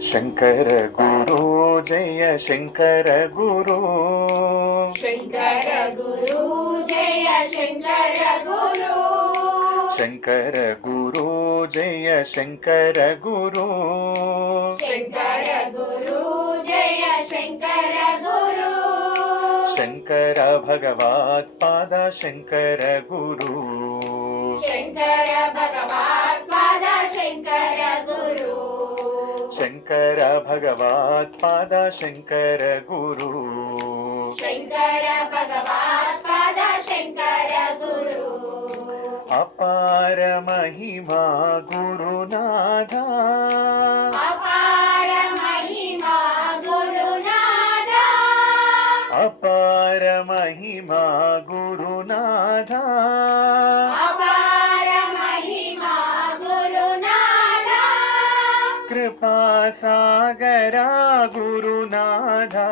शंकर गुरु जय शंकर गुरु, शंकर गुरु जय शंकर गुरु, शंकर गुरु जय शंकर गुरु, शंकर गुरु जय शंकर गुरु, शंकर भगवत् पाद शंकर गुरु, शंकर भगवत् पाद शंकर गुरु, शंकर भगवत् पाद शंकर गुरु, शंकर भगवत् पाद शंकर गुरु, अपार महिमा गुरुनाथा, अपार महिमा गुरुनाथा, अपार महिमा गुरुनाथा, अपार महिमा गुरुनाथा, कृपा सागरा गुरुनाथा,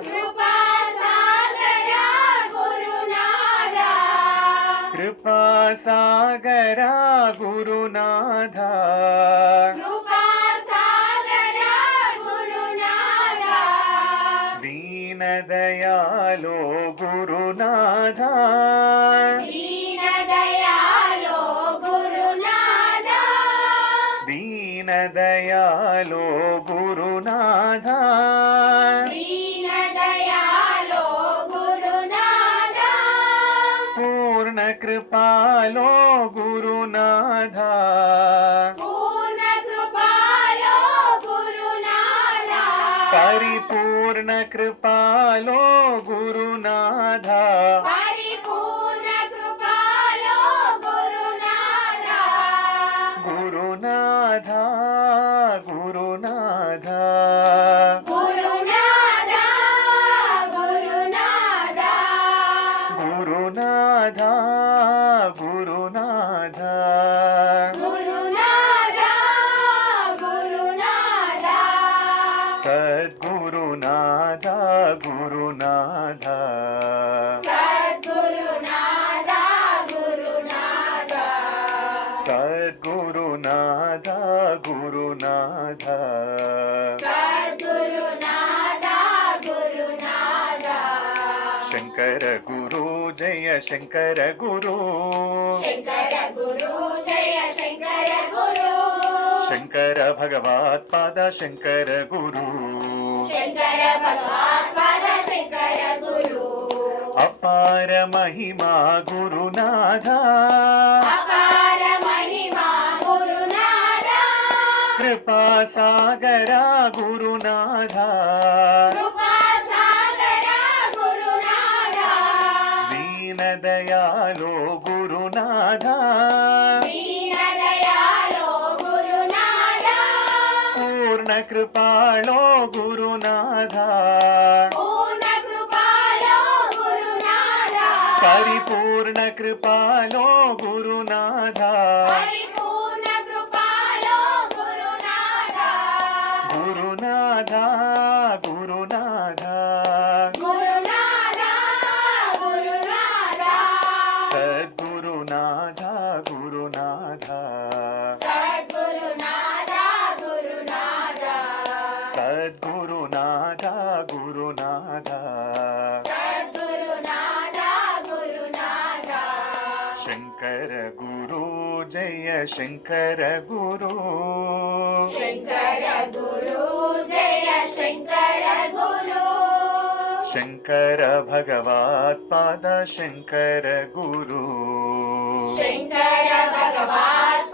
कृपा सागरा गुरुनाथा, कृपा सागरा गुरुनाथा, कृपा सागरा गुरुनाथा, दीन दयालो गुरुनाथा, दीन दयालो गुरुनाथा, दीन दयालो गुरुनाथा, दीन दयालो गुरुनाथा, पूर्ण कृपालो गुरुनाथा, पूर्ण कृपालो गुरुनाथा, परिपूर्ण कृपालो गुरुनाथा, परिपूर्ण कृपालो गुरुनाथा, गुरुनाथा, गुरुनाथा, गुरुनाथा, गुरुनाथा, गुरुनाथा, गुरुनाथा, गुरुनाथा, गुरुनाथा, सद्गुरुनाथा, गुरुनाथा, सद्गुरुनाथा, गुरुनाथा, सद्गुरुनाथा, गुरुनाथा, सद्गुरुनाथा, गुरुनाथा, शंकर गुरु जय शंकर गुरु, शंकर गुरु जय शंकर गुरु, शंकर भगवत् पाद शंकर गुरु, शंकर भगवत् पाद शंकर गुरु, अपार महिमा गुरुनाथा, अपार महिमा गुरुनाथा, कृपा सागरा गुरुनाथा, कृपा सागरा गुरुनाथा, दीन दयालो गुरुनाथा, दीन दयालो गुरुनाथा, पूर्ण कृपालो गुरुनाथा, पूर्ण कृपालो गुरुनाथा, परिपूर्ण कृपालो गुरुनाथा, परिपूर्ण कृपालो गुरुनाथा, गुरुनाथा, गुरुनाथा, गुरुनाथा, गुरुनाथा, सद्गुरुनाथा, गुरुनाथा, सद्गुरुनाथा, गुरुनाथा, सद्गुरुनाथा, गुरुनाथा, सद्गुरुनाथा, गुरुनाथा, शंकर गुरु जय शंकर गुरु, शंकर गुरु जय शंकर गुरु, शंकर भगवत् पाद शंकर गुरु, शंकर भगवत्